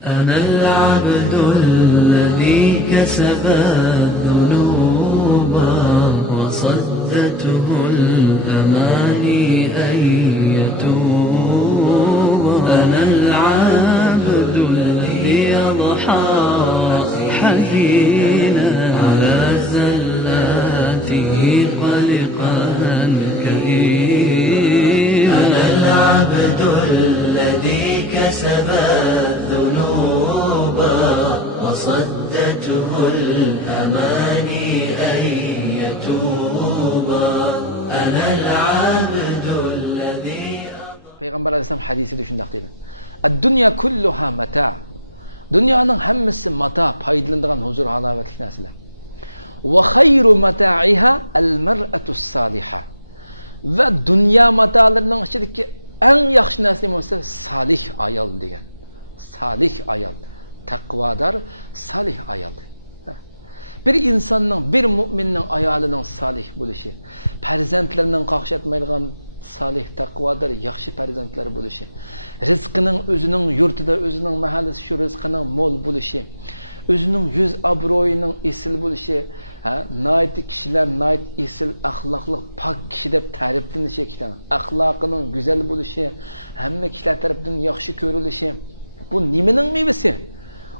أنا العبد الذي كسب الذنوب وصدته الأماني أن يتوب. أنا العبد الذي أضحى حزينا على زلاته قلقا كئيبا. أنا العبد الذي كسب الذنوب وصدته الأماني أن يتوب. أنا العبد الذي Peygamber Aleyhisselam hadisinde şundaq dedi. Ad-dunya kulluha mata. Dünyanın hammasi mata, faydalanadigan huzur halovatli narsalar. Wa khayru mata'iha al-mar'atu as-salihah. Ve dünya matalarının içindeki en yaxshi narsa bo'lsa salih ayol degan. Salih ayol, taqvodor, salih ayol. Bir insonning, bir mu'minning ayolining salih bo'lishi, farzandlarining qaqshatmaydigan salih, taqvodor, yaxshi farzandlar bo'lishi, rizqining o'zining yurtida, o'zining mahallasi shu rizqining mo'l bo'lishi, o'zining yuz obro'yining esil bo'lishi, nayt kishilar nayt esil axloqli pok kishi deb ta'riflanishi, axloqining go'zal bo'lishi, hamma kishilar tomonidan yaxshi ko'rilishi, bu nimaning mevasi?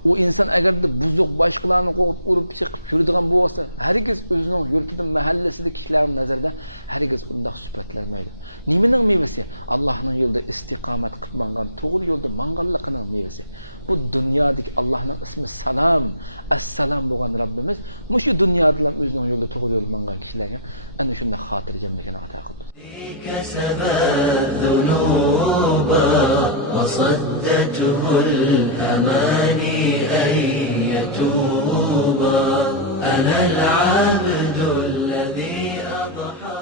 O insan eğer de buzuq başqalarını qo'yib urib chiqib yuradigan bo'lsa, herkes o'zining yurtida, mahallasida kishilarning nazarida herkes undaq sifatlanmaydi. Nimaning mevasi? Allohning yo'lida istiqomat qilib mangan, to'g'ri yo'lda manganligining mevasi. Bu dunyodagi Allohning ismi Salom, Assalom bo'lgan Rabbimiz mushu dunyoda ham o'zining yo'lida to'g'ri yo'lda mangan kishilarga ana shunda xotirjamligini ato qildi. أن يتوب. أنا العبد الذي أضحى